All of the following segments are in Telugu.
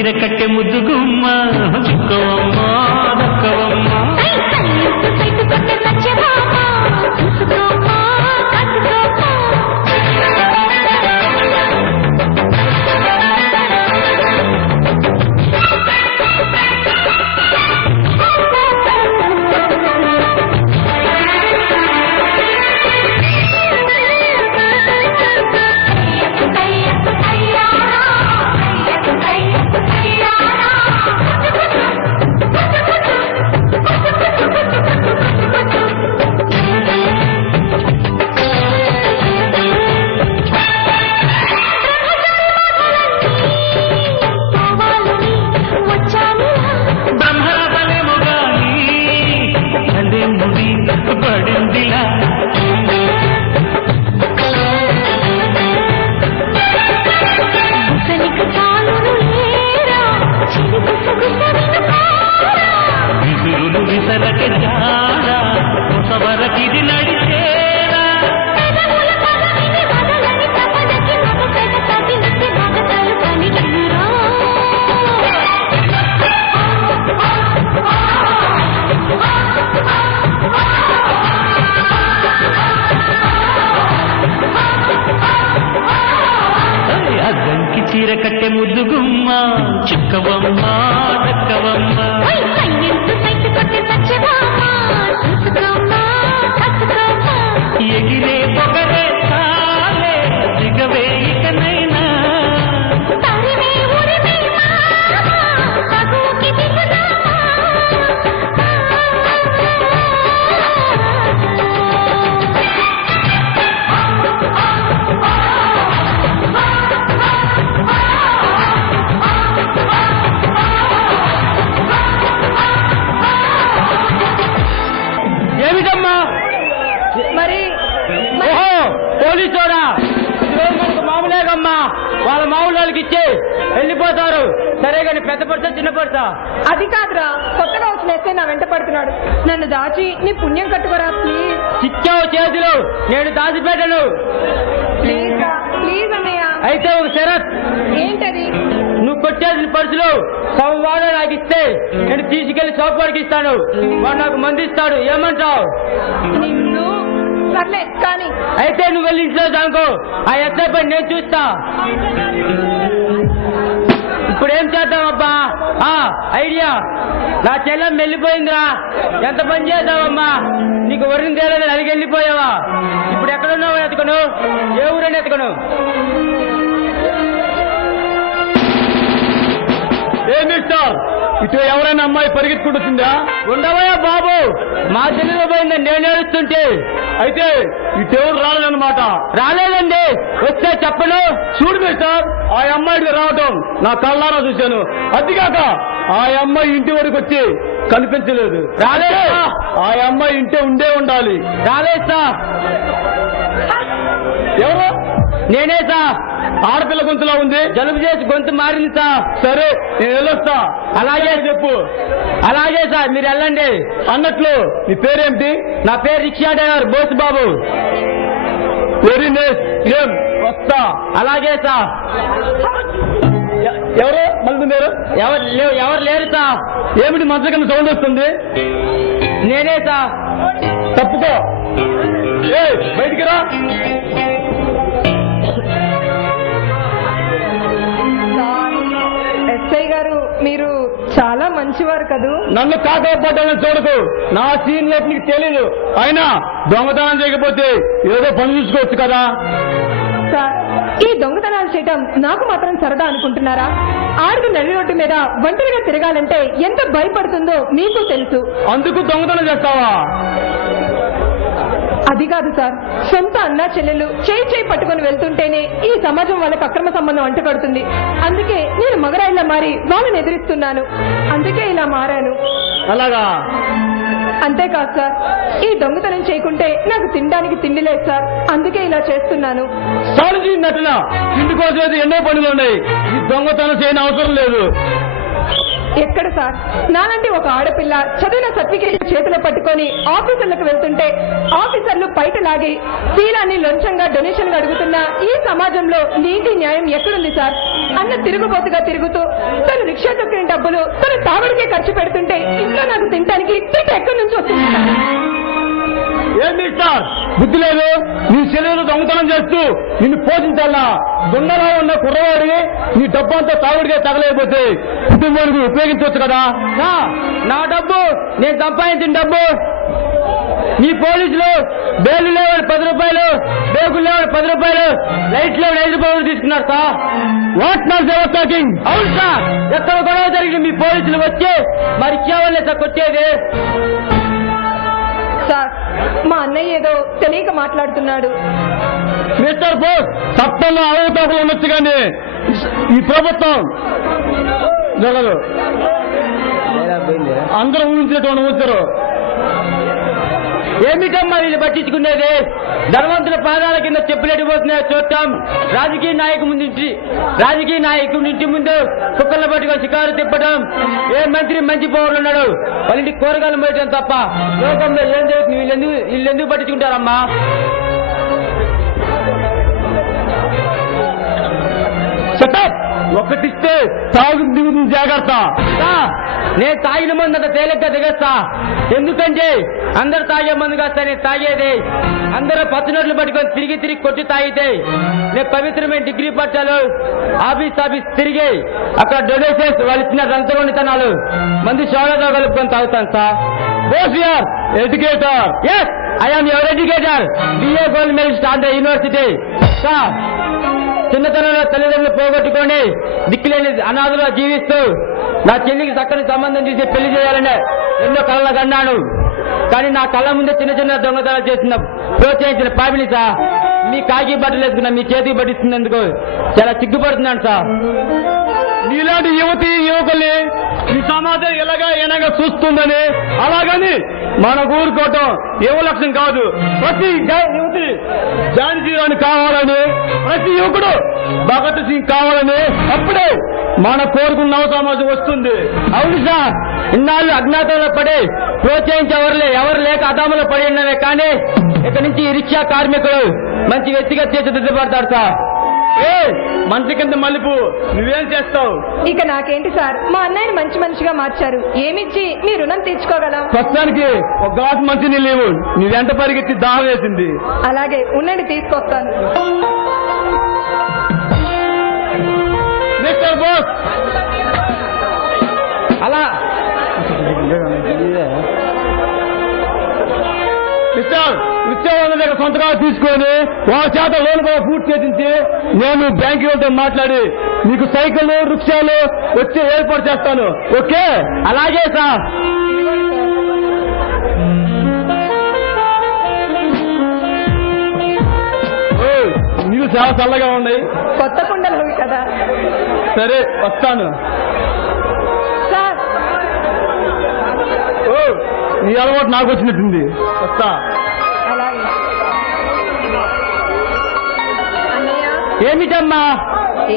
చీర కట్టె ముద్దుగుమ్మ చిక్కవమ్మ దక్కవమ్మ విసరక జాడా కొసవరకిది నడిచేరా అద్దంకి చీర కట్టె ముద్దుగుమ్మ చిక్కవమ్మ దక్కవమ్మ ఎగిరే పొగరే చాలే దిగవే ఇకనైనా ఏమిటమ్మా మరి ఓహో పోలీసోడా ఈరోజు మనకు మామూలేగమ్మా వాళ్ళ మామూలు వాళ్ళకి ఇచ్చి వెళ్ళిపోతారు సరే కానీ పెద్ద పడతా చిన్న పడతా అది కాదురా, కొత్తగా వచ్చిన ఎస్ఐ నా వెంట పడుతున్నాడు. నన్ను దాచి నీ పుణ్యం కట్టుకోరా ప్లీజ్. చిచ్చావు చేతులు నేను దాచిపెట్టను. ప్లీజ్ రా, ప్లీజ్ అన్నయ్య. అయితే ఒక షరత్. ఏంటది? నువ్వు కొట్టేసిన పర్సులు సోమవారం నాకు ఇస్తే నేను తీసుకెళ్లి సోపువాడికి ఇస్తాను. వాడు నాకు మంది ఇస్తాడు. ఏమంటావు? నిన్ను సర్లే కానీ. అయితే నువ్వు వెళ్ళి ఇంట్లో దానికో ఆ ఎస్ఐ పని నేను చూస్తా. ఇప్పుడు ఏం చేద్దామబ్బా? ఐడియా, నా చెల్లెం వెళ్ళిపోయిందిరా. ఎంత పని చేద్దామమ్మా? నీకు వరిని తేలేదని అడిగి వెళ్ళిపోయావా? ఇప్పుడు ఎక్కడున్నావు ఎత్తుకను? ఏ ఊరని ఎత్తుకను? ఏమి సార్, ఇటు ఎవరైనా అమ్మాయి పరిగెత్తుకుంటుందా? ఉండవయ్యా బాబు, మా చెల్లెలు పోయిందని నేను ఏడుస్తుంటే. అయితే ఇటు ఎవరు రాలేదన్నమాట? రాలేదండి. వస్తే చెప్పను. చూడమే సార్, ఆ అమ్మాయికి రావటం నా కళ్ళారా చూశాను. అదిగాక ఆ అమ్మాయి ఇంటి వరకు వచ్చి కనిపించలేదు. రాలేదు. ఆ అమ్మాయి ఇంటే ఉండే ఉండాలి. రాలేదు సార్. ఎవరు? నేనే సార్. ఆడపిల్ల గొంతులో ఉంది. జలుబు చేసి గొంతు మారింది సార్. సరే నేను వెళ్ళొస్తా. అలాగే చెప్పు. అలాగే సార్, మీరు వెళ్ళండి. అన్నట్లు నీ పేరేమిటి? నా పేరు rickshaw driver Bosu Babu. Very nice. ఏం వస్తా. అలాగే సార్. ఎవరు మళ్ళీ మీరు? ఎవరు లేరు సార్. ఏమిటి మంచం కింద సౌండ్ వస్తుంది? నేనే సార్. తప్పుకో. బయటికి రా. ఎస్ఐ గారు, మీరు చాలా మంచివారు కదూ. నన్ను కాకపోవటాన్ని చూడకు. నా సీనియర్ నీకు తెలీదు. అయినా దొంగతనం చేయకపోతే ఏదో పని చూసుకోవచ్చు కదా. సార్, ఈ దొంగతనాలు చేయటం నాకు మాత్రం సరదా అనుకుంటున్నారా? ఆడికి నడి రోడ్డు మీద ఒంటరిగా తిరగాలంటే ఎంత భయపడుతుందో మీకు తెలుసు. అందుకు దొంగతనం చేస్తావా? అది కాదు సార్, సొంత అన్నా చెల్లెలు చేయి పట్టుకుని వెళ్తుంటేనే ఈ సమాజం వాళ్ళకి అక్రమ సంబంధం అంటుకడుతుంది. అందుకే నేను మగరాయిలా మారి వాళ్ళని ఎదిరిస్తున్నాను. అందుకే ఇలా మారాను. అలాగా? అంతేకాదు సార్, ఈ దొంగతనం చేయకుంటే నాకు తినడానికి తిండి లేదు సార్. అందుకే ఇలా చేస్తున్నాను. నటన ఇంటి కోసం ఎన్నో పనులు ఉన్నాయి. ఈ దొంగతనం చేయని అవసరం లేదు. ఎక్కడ సార్, నాలాంటి ఒక ఆడపిల్ల చదివిన సర్టిఫికేట్ చేతిలో పట్టుకొని ఆఫీసర్లకు వెళ్తుంటే ఆఫీసర్లు బయట లాగి శీలాన్ని లొంచంగా డొనేషన్ అడుగుతున్న ఈ సమాజంలో నీతి న్యాయం ఎక్కడుంది సార్? అన్న తిరుగుబోతుగా తిరుగుతూ తను రిక్షా తొక్కిన డబ్బులు తను తాగుడికే ఖర్చు పెడుతుంటే ఇంట్లో నాకు తినడానికి తిండి ఎక్కడి నుంచి వస్తుంది సార్? ఏమి సార్ బుద్ధి లేదు? నీ చెల్లెలు దొంగతనం చేస్తూ నిన్ను పోషించాలా? దొంగలా ఉన్న కుర్రవాడిని నీ డబ్బు అంతా తాగుడిగా తగలేకపోతే కుటుంబానికి ఉపయోగించవచ్చు కదా. నా డబ్బు, నేను సంపాదించిన డబ్బు నీ పోలీసులు బేలు లేవని 10 రూపాయలు, బేగులు లేవని 10 రూపాయలు, లైట్ లేవని 5 రూపాయలు తీసుకున్నారు sir. What not ever talking? అవును సార్, ఎక్కడ గొడవ జరిగింది మీ పోలీసులు వచ్చి మరి ఇచ్చేవాళ్ళే సార్ కొట్టేది. సార్, మా అన్నయ్య ఏదో తెలియక మాట్లాడుతున్నాడు. మిస్టర్ బోస్, చట్టంలో అవకతవకలు ఉండొచ్చు కానీ ఈ ప్రభుత్వం జరగదు. అందరూ ఊహించినటువంటి ఊహించరు. ఏమిటమ్మా వీళ్ళు పట్టించుకునేది? ధనవంతుల పాదాల కింద చెప్పులెట్టిపోతున్నాయో చూడటం, రాజకీయ నాయకుడి నుంచి ముందు కుక్కర్ల పట్టుకొని షికారు తిప్పడం. ఏ మంత్రి మంచి పౌరులు ఉన్నాడు, వాళ్ళ కూరగాయలు మోయటం తప్ప లోకంలో ఏం జరుగుతుంది? వీళ్ళెందుకు పట్టించుకుంటారమ్మా? ఒక్కటిస్తే తాగు దిగుతుంది, జాగ్రత్త. నేను తాగిన మంది అంత తేలిగ్గా దిగేస్తా. ఎందుకంటే అందరు తాగే మందు కాస్తా నేను తాగేది. అందరూ 10 నోట్లు పట్టుకొని తిరిగి కొట్టి తాగితే నేను పవిత్రమైన డిగ్రీ పట్టాలు ఆఫీస్ తిరిగి అక్కడ డొనేషన్స్ వాళ్ళు ఇచ్చిన రంతగొండితనాలు మంది షోలతో కలుపుకొని తాగుతాను sir. Educator, yes I am your educator, BA gold medalist on the university sir. చిన్నతనంలో తల్లిదండ్రులు పోగొట్టుకొని దిక్కులేని అనాథలో జీవిస్తూ నా చెల్లికి చక్కని సంబంధం చేసి పెళ్లి చేయాలని ఎన్నో కళ్ళ కన్నాను. కానీ నా కళ్ళ ముందే చిన్న దొంగతనాలు చేసిన ప్రోత్సహించిన పాపిని సార్. మీ కాకి బట్టలు వేసుకున్నా మీ చేతికి పట్టిస్తున్నందుకు చాలా సిగ్గుపడుతున్నాను సార్. నీలాంటి యువకుల్ని ఈ సమాజం ఎలాగా చూస్తుందని అలాగని మన ఊరుకోవటం ఏవో లక్ష్యం కాదు. ప్రతి యువతి ఝాన్సీ రాణి కావాలని, ప్రతి యువకుడు భగత్ సింగ్ కావాలని, అప్పుడే మన కోరుకున్న నవ సమాజం వస్తుంది. అవును సార్, ఇన్నాళ్ళు అజ్ఞాతంలో పడి ప్రోత్సహించేవారులే ఎవరు లేక అదాములో పడి ఉన్నవే. కానీ ఇక్కడి నుంచి ఈ రిక్షా కార్మికులు మంచి వ్యక్తిగా తీర్చిదిద్దబడతారు సార్. మంచి కింద మలుపు నువ్వేం చేస్తావు? ఇక నాకేంటి సార్, మా అన్నయ్యని మంచి మనిషిగా మార్చారు. ఏమిచ్చి మీ రుణం తీర్చుకోగలం? ప్రస్తుతానికి ఒక గ్లాస్ మంచి నీళ్ళు లేవు. నీ వెంట పరిగెత్తి దాహం వేసింది. అలాగే ఉండండి, తీసుకొస్తాను. మిస్టర్ బోస్, అలా మిస్టర్ ఇచ్చేవాళ్ళ దగ్గర సొంతగా తీసుకొని వాళ్ళ చేత లోన్ కూడా పూర్తి చేయించి నేను బ్యాంకు వాళ్ళతో మాట్లాడి మీకు సైకిల్ రిక్షాలు వచ్చి ఏర్పాటు చేస్తాను. ఓకే? అలాగే సార్. నీళ్ళు చాలా చల్లగా ఉన్నాయి. కొత్త కుండలు కదా. సరే వస్తాను. సార్, నీ అలవాటు నాకు వచ్చినట్టుంది. వస్తా. అలాగే. అన్నయ్య. ఏమిటమ్మా?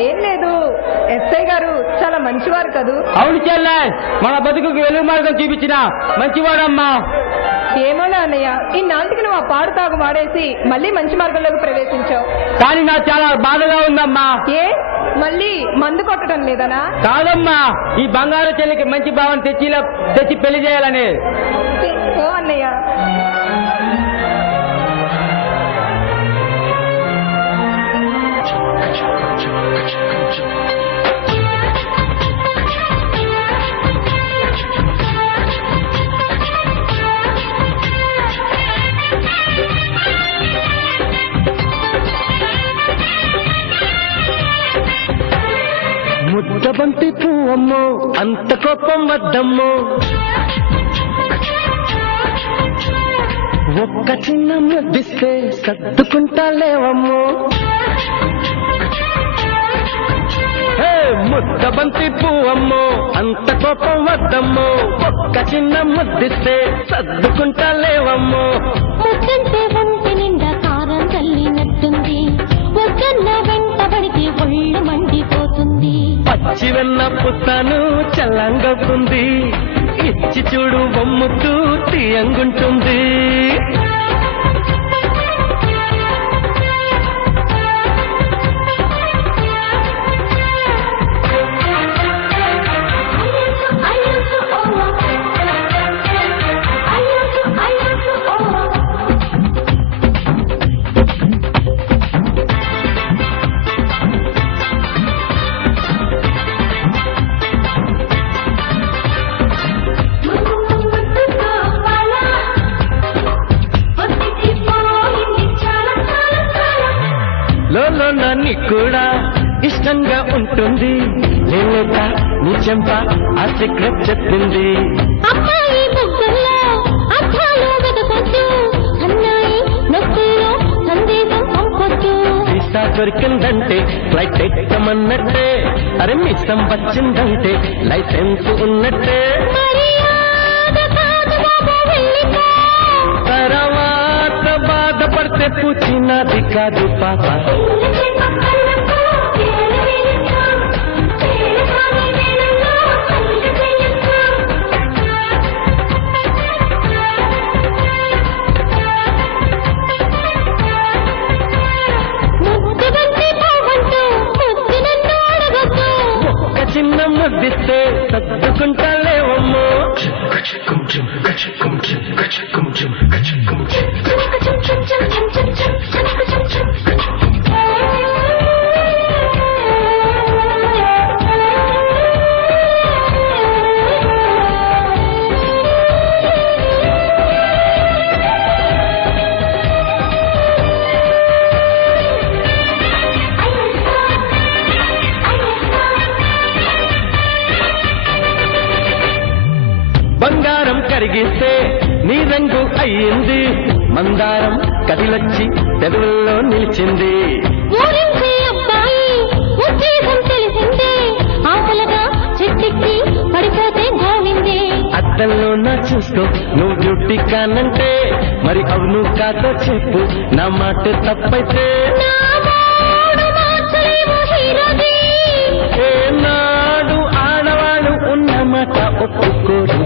ఏం లేదు, ఎస్ఐ గారు చాలా మంచివారు కదూ? అవును చెల్లె, మన బతుకుకి వెలుగు మార్గం చూపించిన మంచివాడమ్మా. ఏమోలా అన్నయ్య, ఇన్నాళ్ళకి నువ్వు ఆ పాడు తాగు వాడేసి మళ్ళీ మంచి మార్గంలోకి ప్రవేశించావు. కానీ నాకు చాలా బాధగా ఉందమ్మా. ఏ మళ్ళీ మందు కొట్టడం లేదనా? కాదమ్మా, ఈ బంగారు చెల్లికి మంచి భావన తెచ్చి పెళ్లి చేయాలని. ఓ అన్నయ్య. ముద్దబంతి పువ్వమ్మో అంత కోపం వద్దమ్మో, ఒక్క చిన్న ముద్దిస్తే సర్దుకుంటా లేవమ్మో. ముద్దబంతి పువ్వమ్మో అంత కోపం వద్దమ్మో, ఒక్క చిన్న ముద్దిస్తే సర్దుకుంటా లేవమ్మో. ముద్దంటే ఒంటి నిండా కారం చల్లినట్టుంది, ఒక్కన్న వెంటబడితే ఒళ్ళు మండిపోతుంది. పచ్చి వెన్న పుస్తాను చల్లంగవుతుంది, ఇచ్చి చూడు బొమ్ముతూ తీయంగుంటుంది. లోలో నాన్ని కూడా ఇష్టంగా ఉంటుంది, లేక నీ చెంప ఆ సీక్రెట్ చెప్పింది. అమ్మాయి ముగ్గుల్లో అర్థాలు వెతకొద్దు, అన్నాయి నొక్కుల్లో సందేశం పంపొద్దు. వీసా దొరికిందంటే ఫ్లైట్ ఎక్కమన్నట్టే, అరే మిస్సం వచ్చిందంటే లైసెన్స్ ఉన్నట్టే. మర్యాద కాదు బాబు వెళ్ళిపో. తర్వాత బాధపడితే పూచినది కాదు పాప. ఒక్క చిన్న ముద్దిస్తే సర్దుకుంటా లేవమ్మో. బంగారం కరిగిస్తే నీ రంగు అయ్యింది, మందారం కదిలొచ్చి పెదవుల్లో నిలిచింది. ఊరించే అబ్బాయి ఉద్దేశం తెలిసిందే, ఆకలగా చెట్టెక్కి పడిపోతే గోవిందే. అద్దంలో నా చూసుకో నువ్వు బ్యూటీ కానంటే, మరి అవును కాదో చెప్పు నా మాట తప్పైతే. నా వాడు మార్చలేము హీరోది. ఏనాడు ఆడవాళ్ళు ఉన్న మాట ఒప్పుకోరు.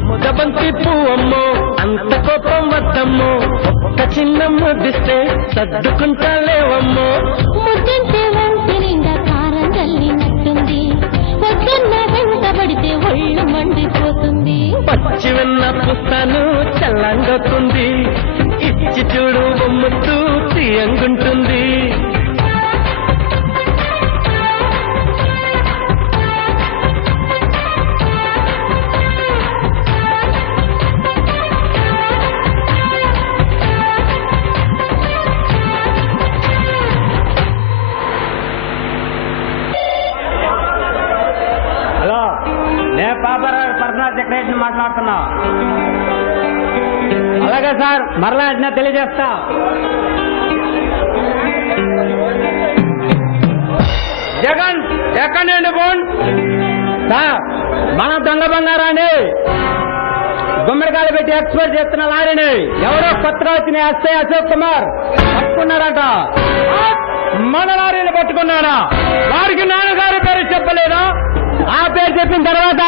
ముద్దబంతి పువ్వమ్మో అంత కోపం వద్దమ్మో, ఒక్క చిన్న ముద్దిస్తే సర్దుకుంటా లేవమ్మో. ముద్దంటే వంటి నిండా కారం చల్లినట్టుంది, పొద్దున్న వెంటబడితే ఒళ్ళు మండిపోతుంది. పచ్చి వెన్న పుస్తాను చల్లంగవుతుంది, ఇచ్చి చూడు బొమ్ముతూ తీయంగుంటుంది. హలో, నేను పేపర్ పర్సనల్ సెక్రటరీని మాట్లాడుతున్నా. అలాగే సార్, మరలా వెంటనే తెలియజేస్తా. జగన్ ఎక్కడండి ఫోన్ సార్? మన దొంగ బంగారాన్ని గుమ్మడికాయలు పెట్టి ఎక్స్పోర్ట్ చేస్తున్న లారీని ఎవరో కొత్త వచ్చిన ఎస్ఐ అశోక్ కుమార్ పట్టుకున్నారట. మన లారీని పట్టుకున్నారా? వారికి నాన్నగారి పేరు చెప్పలేదా? ఆ పేరు చెప్పిన తర్వాత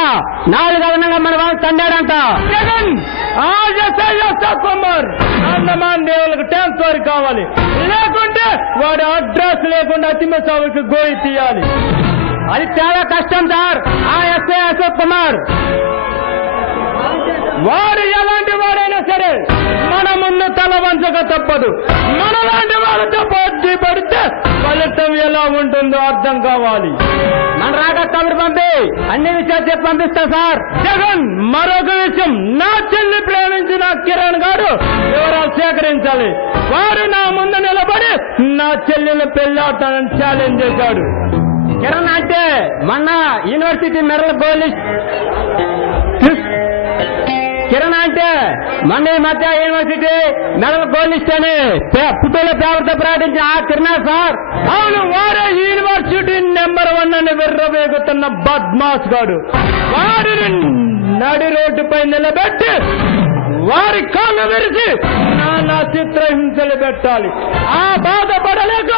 4 అదనంగా మన వాళ్ళు తండాడంట. జగన్ ఆ ఎస్ఐ అశోక్ కుమార్ అండమాన్ దేవులకు ట్రాన్స్ఫర్ కావాలి, లేకుంటే వాడి అడ్రస్ లేకుండా తిమ్మసావుకి గోయి తీయాలి. అది చాలా కష్టం సార్. ఆ ఎస్ఐ అశోక్ కుమార్ వాడు ఎలాంటి వాడైనా సరే మన ముందు తల వంచక తప్పదు. మనలాంటి వాడితో పోటీ పడితే ఫలితం ఎలా ఉంటుందో అర్థం కావాలి. మన రాగా తమిళ పంపి అన్ని విషయాలు చెప్పి పంపిస్తా సార్. జగన్ మరొక విషయం, నా చెల్లి ప్రేమించిన కిరణ్ గారు వివరాలు సేకరించాలి. వారు నా ముందు నిలబడి నా చెల్లిని పెళ్ళాడతానని ఛాలెంజ్ చేశాడు. కిరణ్ అంటే మొన్న యూనివర్సిటీ మెడల్ గోల్ కిరణ్ అంటే మొన్న ఈ మధ్య యూనివర్సిటీ మెడల్ గోల్ లిస్ట్ అని పుట్టూలో పేపర్తో ప్రకటించిన ఆ కిరణ్ సార్. అవును, వారే యూనివర్సిటీ నెంబర్ 1 అని అని విర్రవేగుతున్న బద్మాస్ గాడు వాడిని నడి రోడ్డుపై నిలబెట్టి వారి కాళ్ళు విరిచి నానా చిత్రహింసలు పెట్టాలి. ఆ బాధపడలేక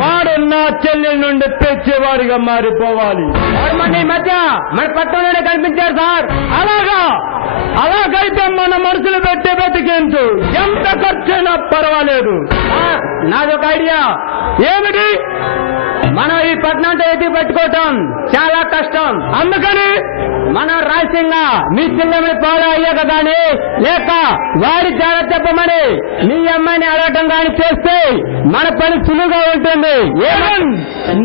వాడు నా చెల్లి నుండి తెచ్చేవాడిగా మారిపోవాలి. మన ఈ మధ్య మన పట్టణంలోనే కనిపించారు సార్. అలాగైతే మన మనసులు పెట్టి బతికేంచు, ఎంత ఖర్చైనా పర్వాలేదు. నాదొక ఐడియా. ఏమిటి? మనం ఈ పట్టణంతో ఎత్తి పెట్టుకోవటం చాలా కష్టం. అందుకని మనం రహస్యంగా మీ చెల్లెమని ఫాలో అయ్యాక కానీ లేక వారి చాలా చెప్పమని మీ అమ్మాయిని అడగటం కానీ చేస్తే మన పని సులువుగా ఉంటుంది.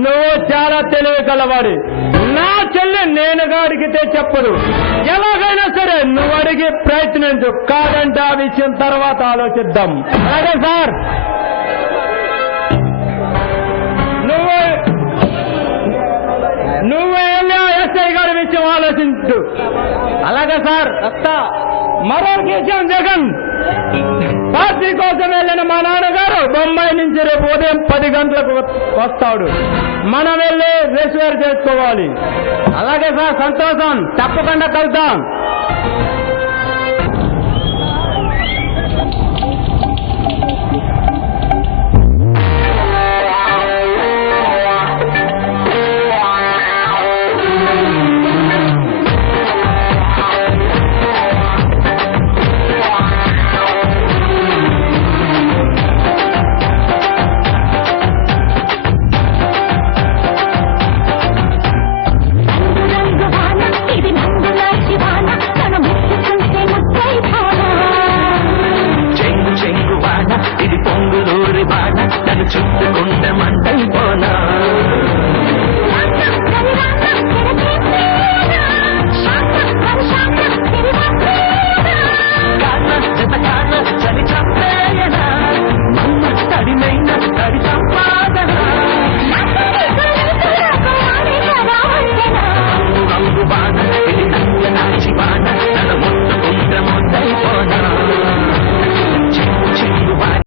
నువ్వు చాలా తెలివి కలవాడి. నా చెల్లి నేనుగా అడిగితే చెప్పదు. ఎలాగైనా సరే నువ్వు అడిగి ప్రయత్నించు. కాదంటే ఆ విషయం తర్వాత ఆలోచిద్దాం. అలాగే సార్. నువ్వే ఎస్ఐ గారి విషయం ఆలోచించు. అలాగే సార్. మరో విషయం, జగన్ పార్టీ కోసం వెళ్ళిన మా నాన్నగారు బొంబాయి నుంచి రేపు ఉదయం 10 గంటలకు వస్తాడు. మనం వెళ్ళి రిసీవర్ చేసుకోవాలి. అలాగే సార్, సంతోషం. తప్పకుండా కలుద్దాం.